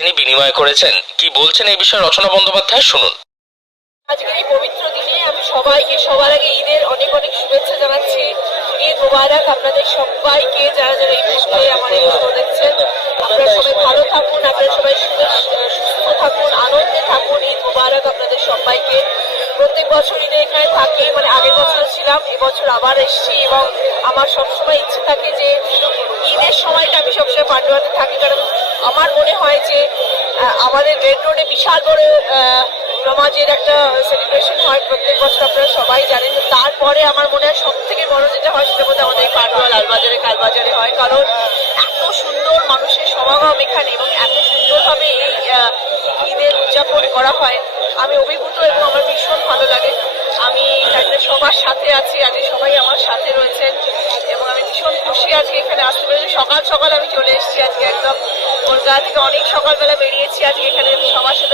তিনি বিনিময় করেছেন। কি বলছেন এই বিষয়ে রচনা বন্দ্যোপাধ্যায়? শুনুন। আজকের এই পবিত্র দিনে আমি সবাইকে, সবার আগে ঈদের অনেক অনেক শুভেচ্ছা জানাচ্ছি। ঈদ মোবারক আপনাদের সবাইকে, যারা যারা এই মুহূর্তে আমার এই শো দেখছেন। আপনারা সবাই ভালো থাকুন, আপনারা সবাই সুস্থ থাকুন, আনন্দে থাকুন। ঈদ মোবারক আপনাদের সবাইকে। প্রত্যেক বছর ঈদে এখানে থাকি মানে আগের বছর ছিলাম, এবছর আবার এসেছি এবং আমার সবসময় ইচ্ছে থাকে যে ঈদের সময়টা আমি সবসময় পান্ডুয়াতে থাকি, কারণ আমার মনে হয় যে আমাদের রেড রোডে বিশাল বড় আহ, নমাজের একটা সেলিব্রেশন হয় প্রত্যেক বছর আপনারা সবাই জানেন। তারপরে আমার মনে হয় সব থেকে বড় যেটা হয় সেটা বোধহয় আমাদের পান্ডুয়া লালবাজারে কালবাজারে হয়। কারণ এত সুন্দর মানুষের সমাগম এখানে এবং এত সুন্দরভাবে এই ঈদের উদযাপন করা হয়। আমি অভিভূত এবং আমার ভীষণ ভালো লাগে। আমি একটা সবার সাথে আছি আজকে সবাই আমার সাথে খুশি আজকে এখানে আসতে পেরেছি। সকাল সকাল আমি চলে এসেছি আজকে একদম কলকাতা থেকে অনেক সকালবেলা বেরিয়েছি আজকে এখানে সবার সাথে